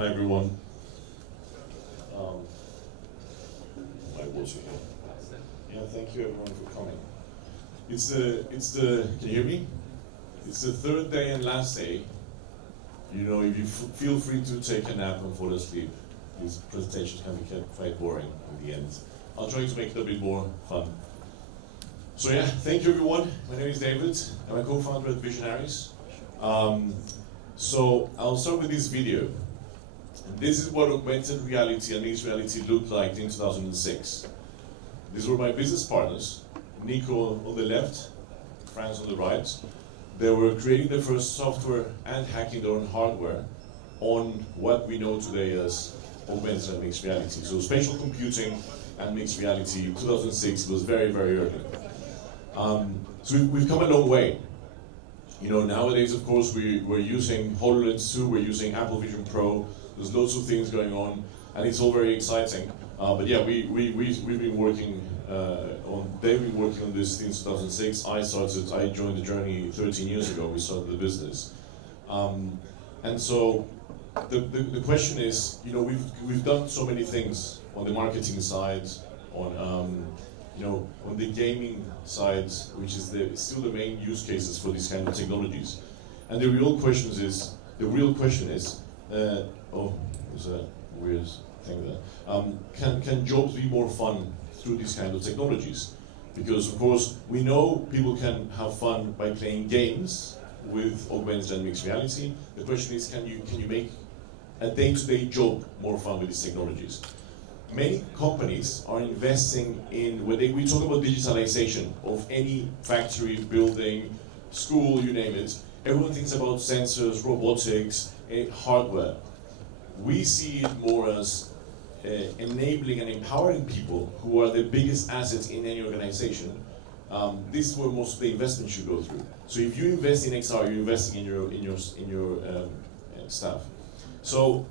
Hi everyone. My water here. Yeah, thank you everyone for coming. Can you hear me? It's the third day and last day. You know, if you feel free to take a nap and fall asleep. These presentations can be quite boring in the end. I'll try to make it a bit more fun. So yeah, thank you everyone. My name is David. I'm a co-founder at Visionaries. So I'll start with this video. This is what augmented reality and mixed reality looked like in 2006. These were my business partners, Nico on the left, Franz on the right. They were creating their first software and hacking their own hardware on what we know today as augmented and mixed reality. So spatial computing and mixed reality in 2006 was very, very early. So we've come a long way. You know, nowadays, of course, we're using HoloLens 2, we're using Apple Vision Pro. There's loads of things going on, and it's all very exciting. But yeah, we've been working they've been working on this since 2006. I joined the journey 13 years ago. We started the business, and so the question is, you know, we've done so many things on the marketing side, on you know, on the gaming side, which is still the main use cases for these kind of technologies. And the real question is, oh, there's a weird thing there. Can jobs be more fun through these kind of technologies? Because of course, we know people can have fun by playing games with augmented and mixed reality. The question is, can you make a day-to-day job more fun with these technologies? Many companies are investing in, when we talk about digitalization of any factory, building, school, you name it, everyone thinks about sensors, robotics, hardware. We see it more as enabling and empowering people who are the biggest assets in any organization. This is where most of the investment should go through. So if you invest in XR, you're investing in your staff. So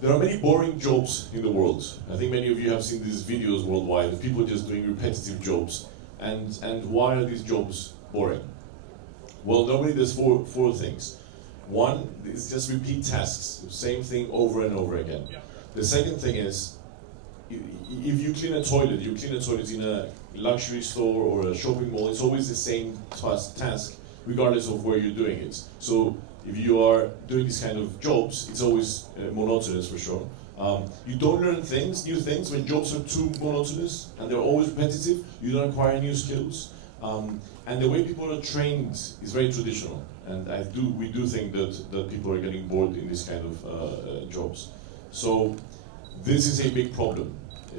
there are many boring jobs in the world. I think many of you have seen these videos worldwide of people just doing repetitive jobs. And why are these jobs boring? Well, normally there's four things. One is just repeat tasks, the same thing over and over again. Yeah. The second thing is, if you clean a toilet in a luxury store or a shopping mall, it's always the same task, regardless of where you're doing it. So if you are doing these kind of jobs, it's always monotonous for sure. You don't learn new things when jobs are too monotonous and they're always repetitive. You don't acquire new skills. And the way people are trained is very traditional. And we do think that people are getting bored in this kind of jobs. So this is a big problem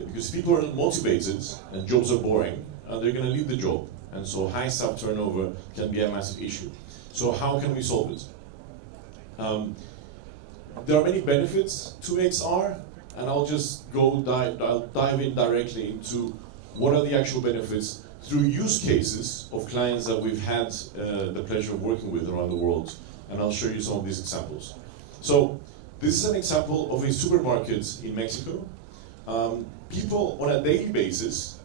because people are motivated and jobs are boring and they're going to leave the job. And so high staff turnover can be a massive issue. So how can we solve it? There are many benefits to XR, and I'll just dive in directly into what are the actual benefits through use cases of clients that we've had the pleasure of working with around the world, and I'll show you some of these examples. So this is an example of a supermarket in Mexico. People on a daily basis,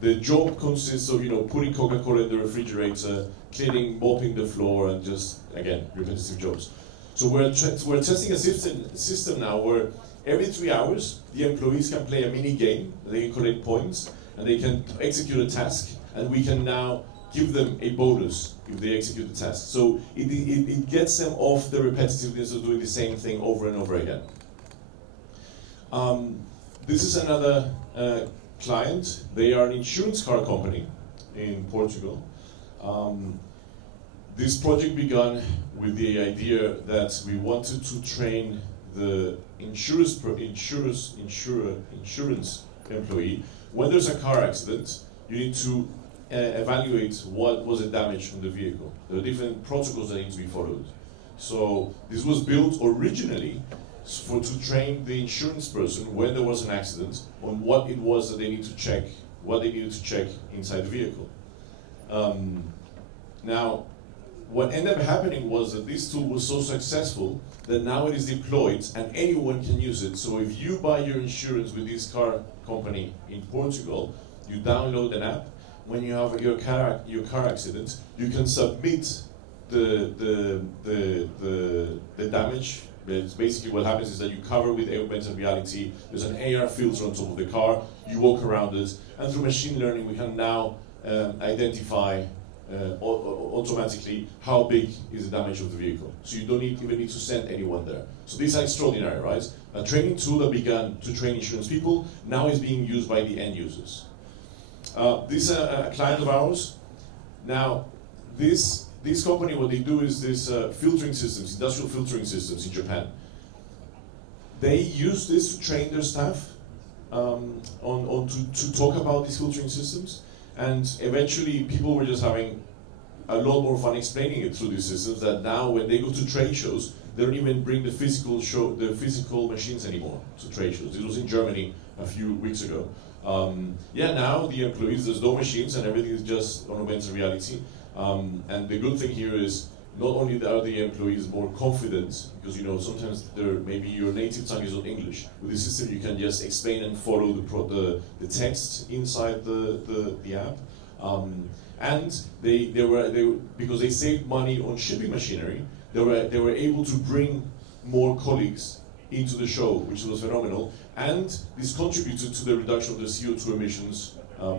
the job consists of, you know, putting Coca-Cola in the refrigerator, cleaning, mopping the floor, and just, again, repetitive jobs. So we're testing a system now where every 3 hours, the employees can play a mini game, they can collect points, and they can execute a task, and we can now give them a bonus if they execute the task. So it gets them off the repetitiveness of doing the same thing over and over again. This is another client. They are an insurance car company in Portugal. This project began with the idea that we wanted to train the insurance employee. When there's a car accident, you need to evaluate what was the damage from the vehicle. There are different protocols that need to be followed. So this was built originally to train the insurance person when there was an accident on what it was that they need to check, what they needed to check inside the vehicle. Now, what ended up happening was that this tool was so successful that now it is deployed and anyone can use it. So if you buy your insurance with this car company in Portugal, you download an app. When you have your car accident, you can submit the damage Basically what happens is that you cover with augmented reality, there's an AR filter on top of the car, you walk around it, and through machine learning we can now identify automatically how big is the damage of the vehicle. So you don't even need to send anyone there. So these are extraordinary, right? A training tool that began to train insurance people now is being used by the end users. This is a client of ours. Now, this company, what they do is this filtering systems, industrial filtering systems in Japan. They use this to train their staff to talk about these filtering systems. And eventually, people were just having a lot more fun explaining it through these systems. That now, when they go to trade shows, they don't even bring the physical machines anymore to trade shows. This was in Germany a few weeks ago. Now the employees, there's no machines, and everything is just on augmented reality. And the good thing here is not only are the employees more confident, because sometimes maybe your native tongue is not English. With this system, you can just explain and follow the text inside the app. And they because they saved money on shipping machinery, they were able to bring more colleagues into the show, which was phenomenal. And this contributed to the reduction of the CO2 emissions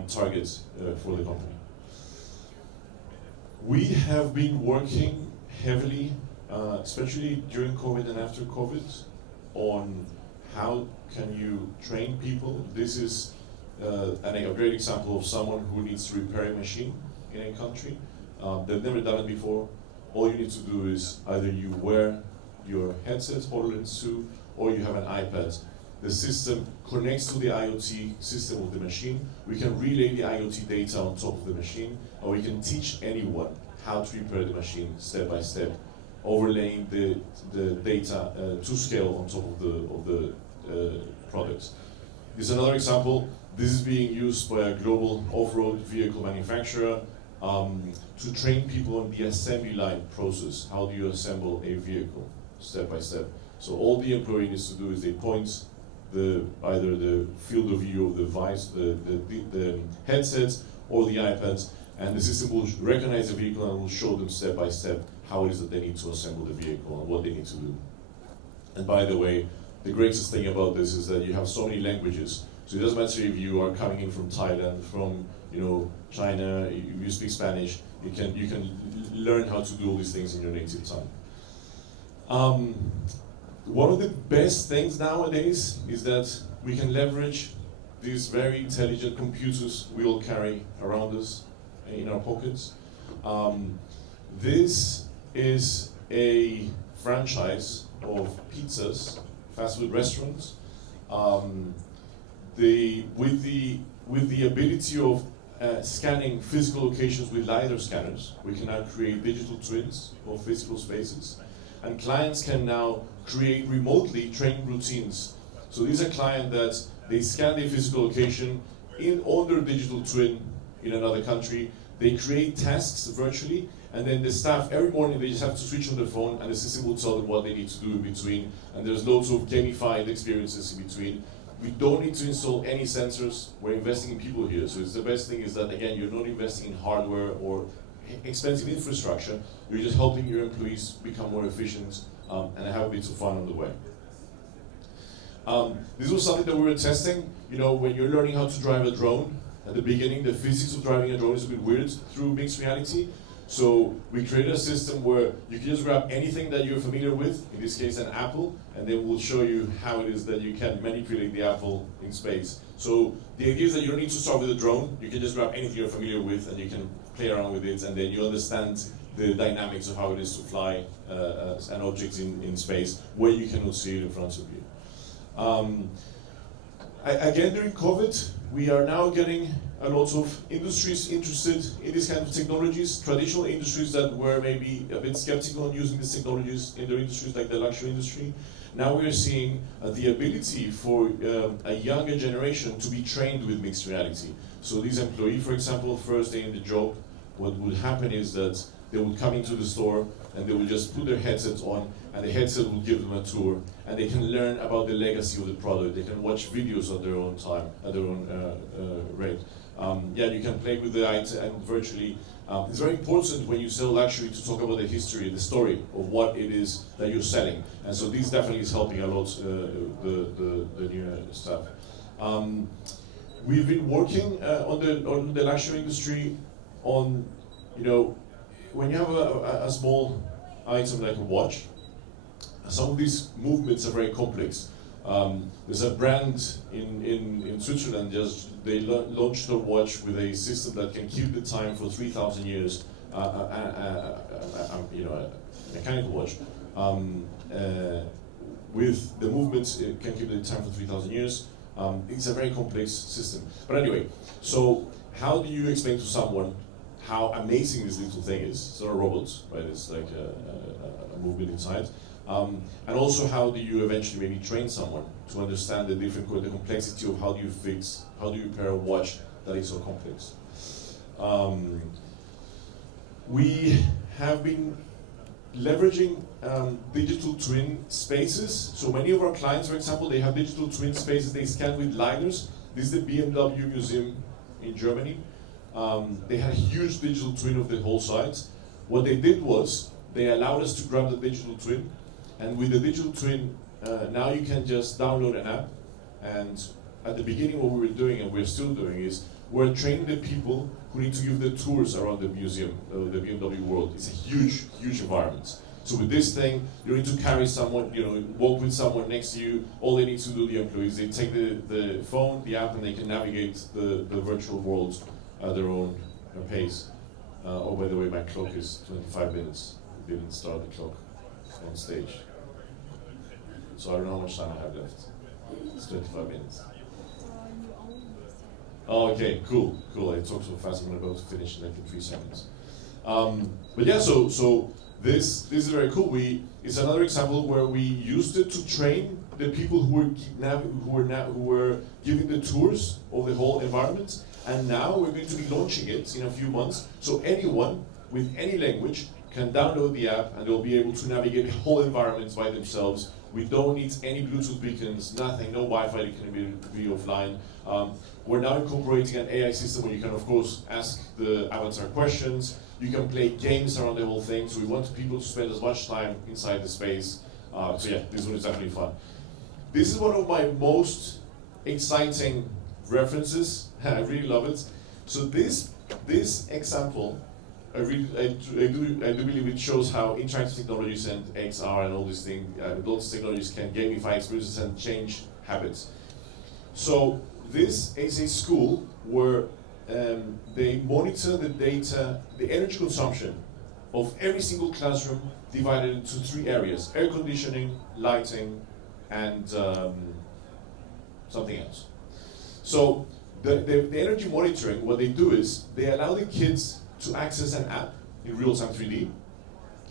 targets for the company. We have been working heavily, especially during COVID and after COVID, on how can you train people. This is a great example of someone who needs to repair a machine in a country. They've never done it before. All you need to do is either you wear your headset, HoloLens 2, or you have an iPad. The system connects to the IoT system of the machine. We can relay the IoT data on top of the machine, or we can teach anyone how to repair the machine step by step, overlaying the data to scale on top of the products. This is another example. This is being used by a global off-road vehicle manufacturer to train people on the assembly line process. How do you assemble a vehicle step by step? So all the employee needs to do is they point either the field of view of the device, the headsets, or the iPads, and the system will recognize the vehicle and will show them step by step how it is that they need to assemble the vehicle and what they need to do. And by the way, the greatest thing about this is that you have so many languages. So it doesn't matter if you are coming in from Thailand, from China, you speak Spanish, you can learn how to do all these things in your native tongue. One of the best things nowadays is that we can leverage these very intelligent computers we all carry around us in our pockets. This is a franchise of pizzas, fast food restaurants. With the ability of scanning physical locations with LiDAR scanners, we can now create digital twins of physical spaces. And clients can now create remotely training routines. So these are clients that they scan their physical location on their digital twin in another country. They create tasks virtually, and then the staff, every morning they just have to switch on their phone and the system will tell them what they need to do in between. And there's loads of gamified experiences in between. We don't need to install any sensors. We're investing in people here. So it's the best thing is that, again, you're not investing in hardware or expensive infrastructure. You're just helping your employees become more efficient and have a bit of fun on the way. This was something that we were testing. When you're learning how to drive a drone, at the beginning, the physics of driving a drone is a bit weird through mixed reality. So we created a system where you can just grab anything that you're familiar with, in this case an apple, and then we'll show you how it is that you can manipulate the apple in space. So the idea is that you don't need to start with a drone, you can just grab anything you're familiar with and you can play around with it, and then you understand the dynamics of how it is to fly an object in space where you cannot see it in front of you. Again, during COVID, we are now getting a lot of industries interested in these kind of technologies. Traditional industries that were maybe a bit skeptical on using these technologies in their industries, like the luxury industry. Now we are seeing the ability for a younger generation to be trained with mixed reality. So these employees, for example, first day in the job, what would happen is that they would come into the store, and they will just put their headsets on, and the headset will give them a tour, and they can learn about the legacy of the product. They can watch videos at their own time, at their own rate. Yeah, you can play with the item and virtually. It's very important when you sell luxury to talk about the history, the story of what it is that you're selling. And so this definitely is helping a lot the new stuff. We've been working on the luxury industry on, you know, when you have a small item like a watch, some of these movements are very complex. There's a brand in Switzerland, they launched a watch with a system that can keep the time for 3,000 years, you know, a mechanical watch. With the movements, it can keep the time for 3,000 years. It's a very complex system. But anyway, so how do you explain to someone how amazing this little thing is? It's not a robot, right? It's like a movement inside. And also, how do you eventually maybe train someone to understand the the complexity of how do you pair a watch that is so complex? We have been leveraging digital twin spaces. So many of our clients, for example, they have digital twin spaces they scan with lidars. This is the BMW museum in Germany. They had a huge digital twin of the whole site. What they did was, they allowed us to grab the digital twin, and with the digital twin, now you can just download an app. And at the beginning, what we were doing, and we're still doing, is we're training the people who need to give the tours around the museum, the BMW world. It's a huge, huge environment. So with this thing, you don't need to carry someone, you know, walk with someone next to you. All they need to do, the employees, they take the phone, the app, and they can navigate the virtual world at their own pace. Oh, by the way, my clock is 25 minutes. We didn't start the clock on stage. So I don't know how much time I have left. It's 25 minutes. Oh, okay, cool. I talked so fast, I'm about to finish in like 3 seconds. But yeah, so this is very cool. It's another example where we used it to train the people who were giving the tours of the whole environment, and now we're going to be launching it in a few months. So anyone with any language can download the app, and they'll be able to navigate the whole environment by themselves. We don't need any Bluetooth beacons, nothing, no Wi-Fi, it can be offline. We're now incorporating an AI system where you can, of course, ask the avatar questions. You can play games around the whole thing. So we want people to spend as much time inside the space. So yeah, this one is definitely fun. This is one of my most exciting references. I really love it. So this example, I do believe it shows how interactive technologies and XR and all these things, those technologies can gamify experiences and change habits. So this is a school where they monitor the data, the energy consumption of every single classroom, divided into 3 areas: air conditioning, lighting, and something else. So the energy monitoring, what they do is they allow the kids to access an app in real-time 3D,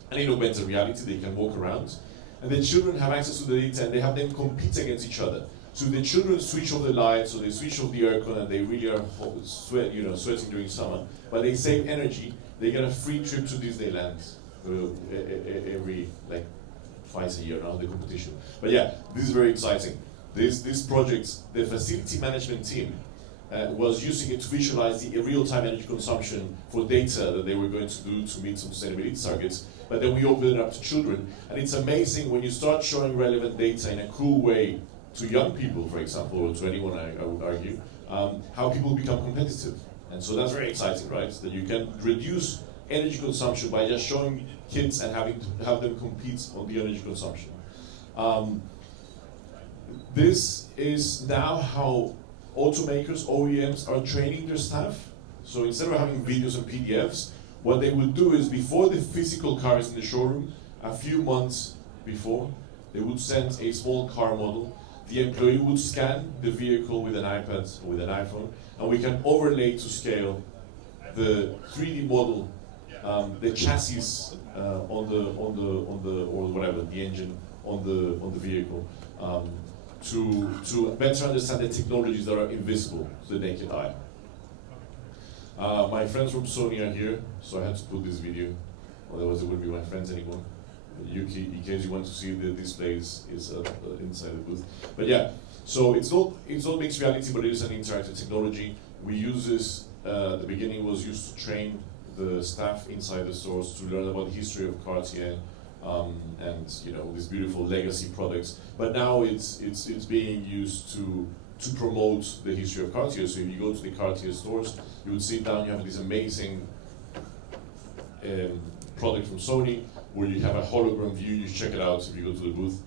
and in augmented reality they can walk around, and the children have access to the data, and they have them compete against each other. So the children switch off the lights, or they switch off the aircon, and they really are sweating during summer, but they save energy. They get a free trip to Disneyland every like twice a year now, the competition. But yeah, this is very exciting. This project, the facility management team was using it to visualize the real-time energy consumption for data that they were going to do to meet some sustainability targets. But then we opened it up to children, and it's amazing when you start showing relevant data in a cool way to young people, for example, or to anyone, I would argue, how people become competitive. And so that's very exciting, right? That you can reduce energy consumption by just showing kids and have them compete on the energy consumption. This is now how automakers, OEMs, are training their staff. So instead of having videos and PDFs, what they would do is, before the physical car is in the showroom, a few months before, they would send a small car model. The employee would scan the vehicle with an iPad or with an iPhone, and we can overlay to scale the 3D model, the chassis on the engine on the vehicle, to better understand the technologies that are invisible to the naked eye. My friends from Sony are here, so I had to put this video. otherwise they wouldn't be my friends anymore. In case you want to see the displays, is inside the booth. But yeah, so it's not mixed reality, but it is an interactive technology. We use this. At the beginning was used to train the staff inside the stores to learn about the history of Cartier and these beautiful legacy products. But now it's being used to promote the history of Cartier. So if you go to the Cartier stores, you would sit down. You have this amazing product from Sony, where you have a hologram view. You check it out if you go to the booth,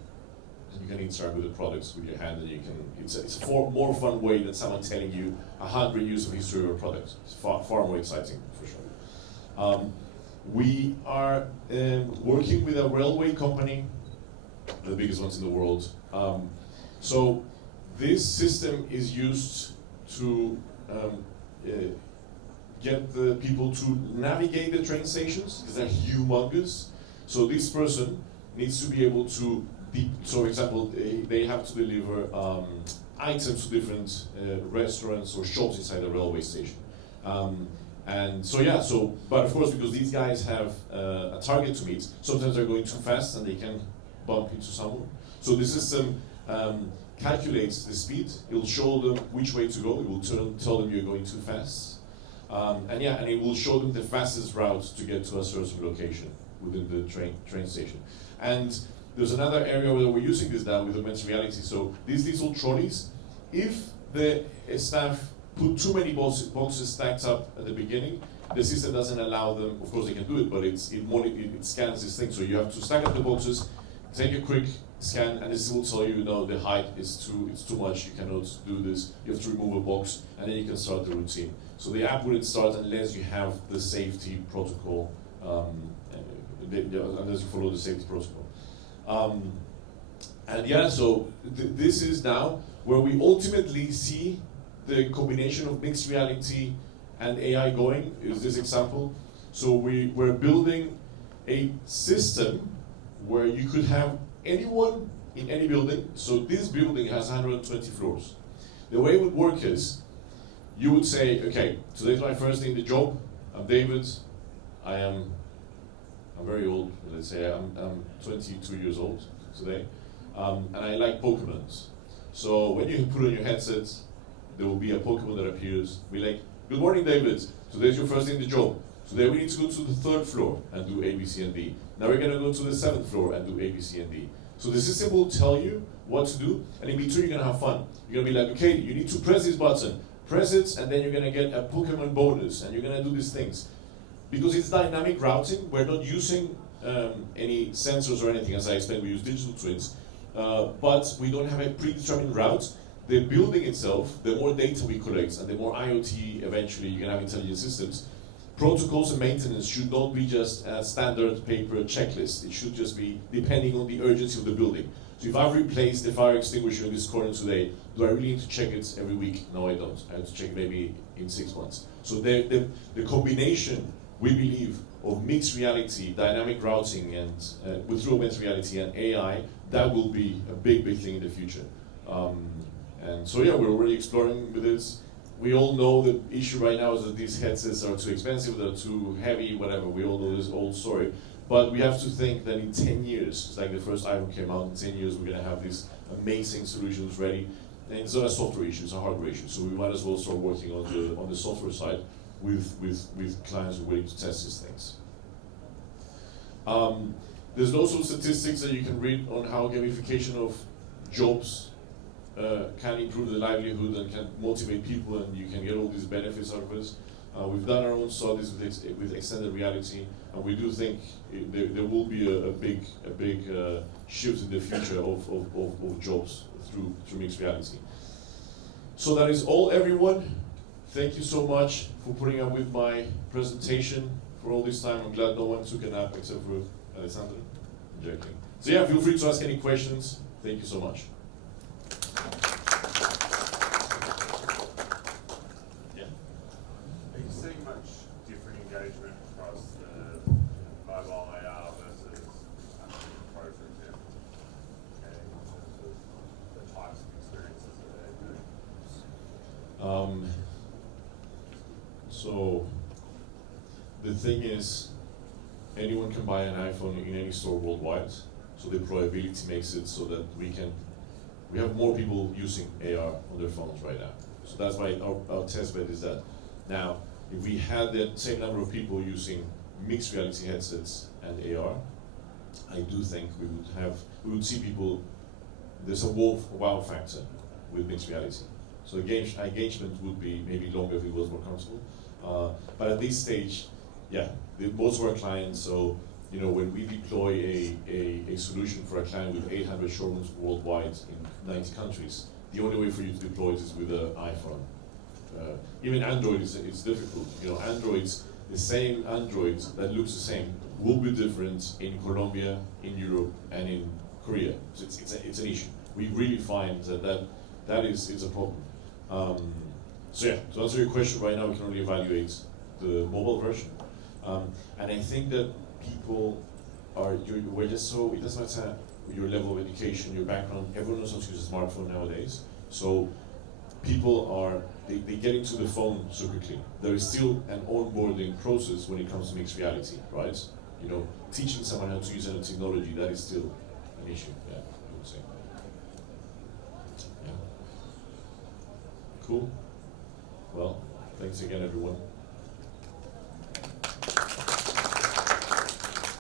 and you can interact with the products with your hand, and you can. It's a more fun way than someone telling you 100 years of history of a product. It's far more exciting for sure. We are working with a railway company, the biggest ones in the world. So this system is used to get the people to navigate the train stations, because they're humongous. So this person needs to be able to, so for example, they have to deliver items to different restaurants or shops inside the railway station. And so yeah, but of course, because these guys have a target to meet, sometimes they're going too fast and they can bump into someone. So the system calculates the speed. It'll show them which way to go. It will tell them you're going too fast. And it will show them the fastest route to get to a certain location within the train station. And there's another area where we're using this now with augmented reality. So these little trolleys, if the staff put too many boxes stacked up at the beginning, the system doesn't allow them. Of course, they can do it, but it scans this thing. So you have to stack up the boxes, take a quick scan, and this will tell you, the height is too much. You cannot do this. You have to remove a box, and then you can start the routine. So the app wouldn't start unless you have the safety protocol, unless you follow the safety protocol. This is now where we ultimately see the combination of mixed reality and AI going, is this example. So we're building a system where you could have anyone in any building. So this building has 120 floors. The way it would work is, you would say, okay, today's my first day in the job. I'm David. I'm very old. Let's say I'm 22 years old today, and I like Pokemons. So when you put on your headset, there will be a Pokemon that appears. Be like, good morning, David. Today's your first day in the job. Today we need to go to the 3rd floor and do A, B, C, and D. Now we're gonna go to the 7th floor and do A, B, C, and D. So the system will tell you what to do, and in between you're gonna have fun. You're gonna be like, okay, you need to press this button. Press it, and then you're gonna get a Pokemon bonus, and you're gonna do these things. Because it's dynamic routing, we're not using any sensors or anything. As I explained, we use digital twins, but we don't have a predetermined route. The building itself, the more data we collect, and the more IoT eventually you can have intelligent systems, protocols and maintenance should not be just a standard paper checklist. It should just be depending on the urgency of the building. So if I've replaced the fire extinguisher in this corner today, do I really need to check it every week? No, I don't. I have to check it maybe in 6 months. So the combination, we believe, of mixed reality, dynamic routing, and with augmented reality and AI, that will be a big thing in the future. And so yeah, we're already exploring with this. We all know the issue right now is that these headsets are too expensive, they're too heavy, whatever. We all know this old story. But we have to think that in 10 years, it's like the first iPhone came out, in 10 years we're going to have these amazing solutions ready. And it's not a software issue, it's a hardware issue. So we might as well start working on the software side with clients who are willing to test these things. There's also statistics that you can read on how gamification of jobs can improve the livelihood and can motivate people, and you can get all these benefits out of it. We've done our own studies with extended reality, and we do think there will be a big shift in the future of jobs through mixed reality. So that is all, everyone. Thank you so much for putting up with my presentation for all this time. I'm glad no one took a nap except for Alexander. I'm joking. So yeah, feel free to ask any questions. Thank you so much. So the thing is, anyone can buy an iPhone in any store worldwide. So the deployability makes it so that we have more people using AR on their phones right now. So that's why our test bed is that. Now, if we had the same number of people using mixed reality headsets and AR, I do think we would see people, there's a wow factor with mixed reality. So engagement would be maybe longer if it was more comfortable. But at this stage, yeah, most of our clients, so when we deploy a solution for a client with 800 showrooms worldwide in 90 countries, the only way for you to deploy it is with an iPhone. Even Android is difficult. Androids, the same Android that looks the same will be different in Colombia, in Europe, and in Korea. So it's an issue. We really find that is a problem. So yeah, to answer your question, right now we can only evaluate the mobile version, and I think that people we're just so, it doesn't matter your level of education, your background. Everyone knows how to use a smartphone nowadays. So people they get into the phone so quickly. There is still an onboarding process when it comes to mixed reality, right? Teaching someone how to use any technology, that is still an issue, yeah, I would say. Yeah. Cool. Well, thanks again, everyone.